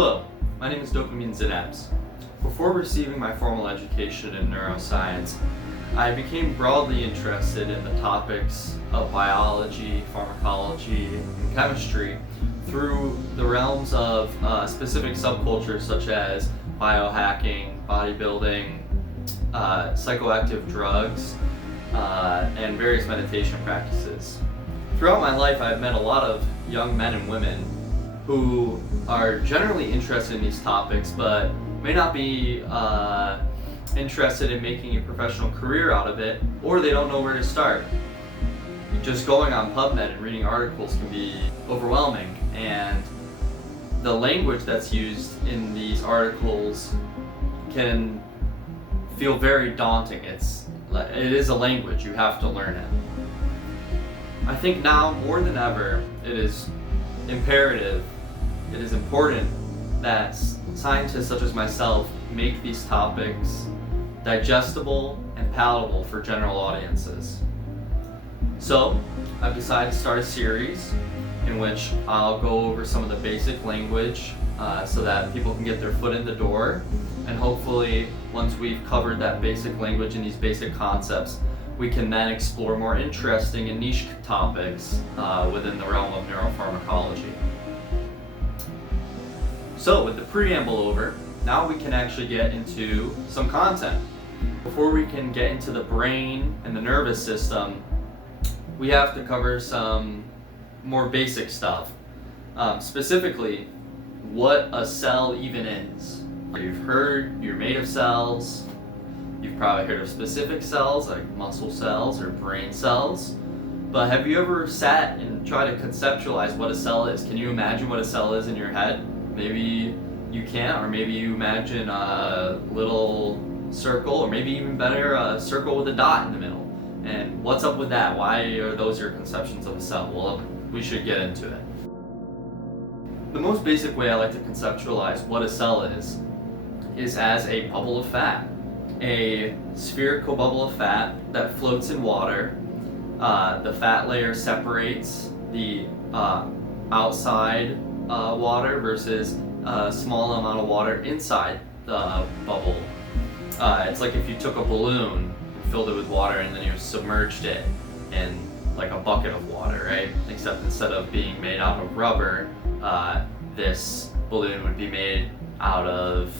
Hello, my name is Dopamine Zinabs. Before receiving my formal education in neuroscience, I became broadly interested in the topics of biology, pharmacology, and chemistry through the realms of specific subcultures such as biohacking, bodybuilding, psychoactive drugs, and various meditation practices. Throughout my life, I've met a lot of young men and women who are generally interested in these topics but may not be interested in making a professional career out of it, or they don't know where to start. Just going on PubMed and reading articles can be overwhelming, and the language that's used in these articles can feel very daunting. It is a language, you have to learn it. I think now more than ever it is imperative, it is important that scientists such as myself make these topics digestible and palatable for general audiences. So I've decided to start a series in which I'll go over some of the basic language so that people can get their foot in the door, and hopefully once we've covered that basic language and these basic concepts, we can then explore more interesting and niche topics within the realm of neuropharmacology. So with the preamble over, now we can actually get into some content. Before we can get into the brain and the nervous system, we have to cover some more basic stuff. Specifically, what a cell even is. You've heard you're made of cells. You've probably heard of specific cells like muscle cells or brain cells. But have you ever sat and tried to conceptualize what a cell is? Can you imagine what a cell is in your head? Maybe you can't, or maybe you imagine a little circle, or maybe even better, a circle with a dot in the middle. And what's up with that? Why are those your conceptions of a cell? Well, we should get into it. The most basic way I like to conceptualize what a cell is as a bubble of fat. A spherical bubble of fat that floats in water. The fat layer separates the outside water versus a small amount of water inside the bubble. It's like if you took a balloon and filled it with water and then you submerged it in like a bucket of water, right? Except instead of being made out of rubber, this balloon would be made out of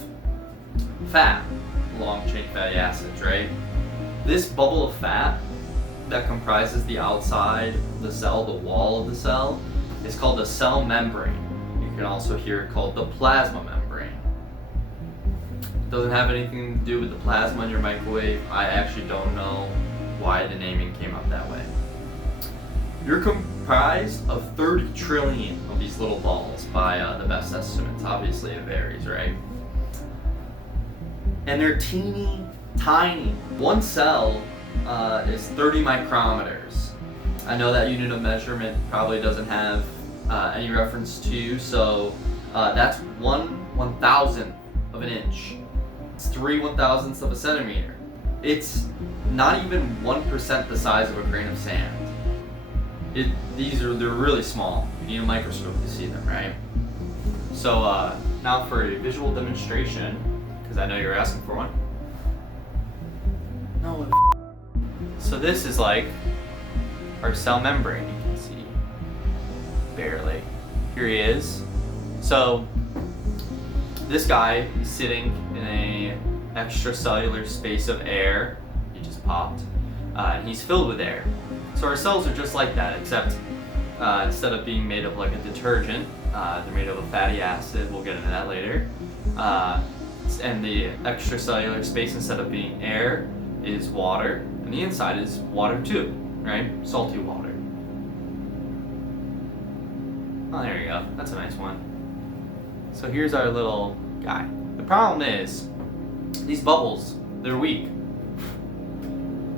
fat, long chain fatty acids, right? This bubble of fat that comprises the outside of the cell, the wall of the cell, is called the cell membrane. You can also hear it called the plasma membrane. It doesn't have anything to do with the plasma in your microwave. I actually don't know why the naming came up that way. You're comprised of 30 trillion of these little balls by the best estimates. Obviously it varies, right? And they're teeny tiny. One cell is 30 micrometers. I know that unit of measurement probably doesn't have any reference to you, so that's 1/1000th of an inch. It's 3/1000ths of a centimeter. It's not even 1% the size of a grain of sand. They're really small. You need a microscope to see them, right? So now for a visual demonstration, because I know you're asking for one. No. So this is like our cell membrane. You can see barely. Here he is. So this guy is sitting in a extracellular space of air. He just popped, and he's filled with air. So our cells are just like that, except instead of being made of like a detergent, they're made of a fatty acid. We'll get into that later. And the extracellular space, instead of being air, is water, and the inside is water too, right? Salty water. Oh, there you go. That's a nice one. So here's our little guy. The problem is, these bubbles, they're weak. You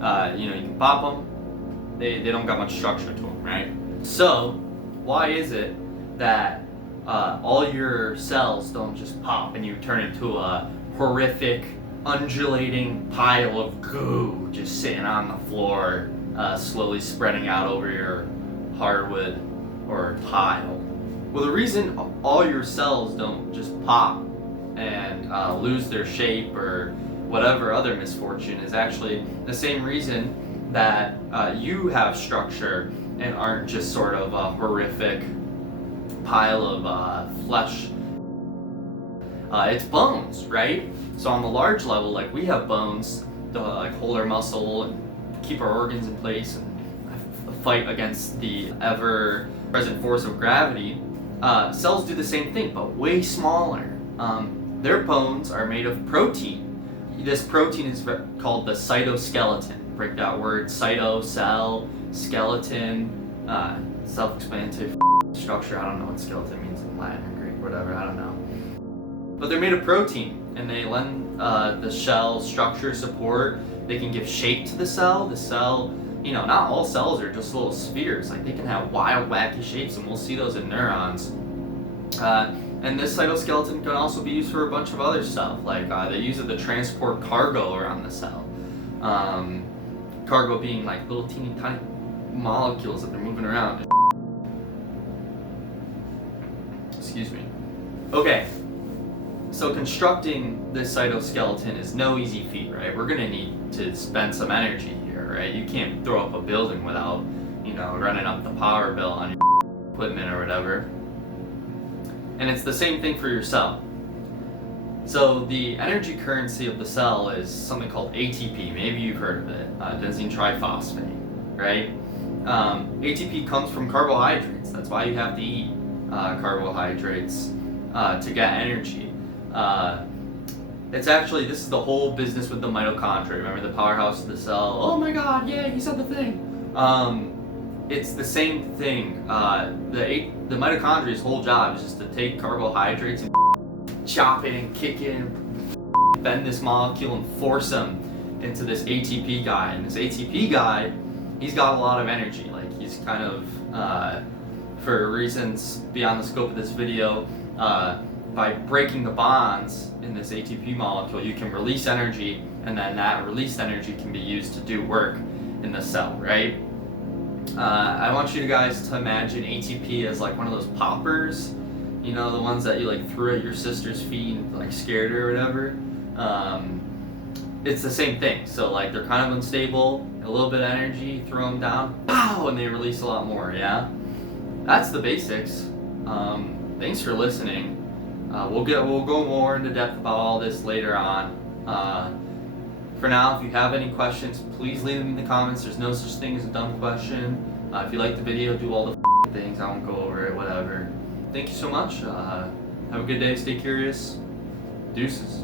can pop them. They don't got much structure to them, right? So why is it that all your cells don't just pop and you turn into a horrific, undulating pile of goo just sitting on the floor, slowly spreading out over your hardwood or tile? Well, the reason all your cells don't just pop and lose their shape or whatever other misfortune is actually the same reason that you have structure and aren't just sort of a horrific pile of flesh. It's bones, right? So on the large level, like we have bones to like hold our muscle and keep our organs in place and fight against the ever-present force of gravity. Cells do the same thing, but way smaller. Their bones are made of protein. This protein is called the cytoskeleton. Break that word: cyto, cell, skeleton, self-explanatory structure. I don't know what skeleton means in Latin or Greek, whatever, I don't know. But they're made of protein, and they lend the shell structure, support. They can give shape to the cell. The cell, you know, not all cells are just little spheres. Like they can have wild, wacky shapes, and we'll see those in neurons. And this cytoskeleton can also be used for a bunch of other stuff. Like they use it to transport cargo around the cell. Cargo being like little teeny tiny molecules that they're moving around. Excuse me. Okay, so constructing this cytoskeleton is no easy feat, right? We're gonna need to spend some energy here, right? You can't throw up a building without, you know, running up the power bill on your equipment or whatever. And it's the same thing for your cell. So the energy currency of the cell is something called ATP. Maybe you've heard of it, adenosine triphosphate, right? ATP comes from carbohydrates. That's why you have to eat carbohydrates to get energy. It's actually, this is the whole business with the mitochondria. Remember the powerhouse of the cell? Oh my God, yeah, you said the thing. It's the same thing. The mitochondria's whole job is just to take carbohydrates and chop it and kick it and bend this molecule and force them into this ATP guy. And this ATP guy, he's got a lot of energy. Like he's kind of, for reasons beyond the scope of this video, by breaking the bonds in this ATP molecule, you can release energy, and then that released energy can be used to do work in the cell, right? I want you guys to imagine ATP as like one of those poppers, you know, the ones that you like threw at your sister's feet and like scared her or whatever. It's the same thing. So like they're kind of unstable, a little bit of energy, throw them down, pow, and they release a lot more, yeah? That's the basics. Thanks for listening. We'll go more into depth about all this later on. For now, if you have any questions, please leave them in the comments. There's no such thing as a dumb question. If you like the video, do all the things. I won't go over it, whatever. Thank you so much. Have a good day. Stay curious. Deuces.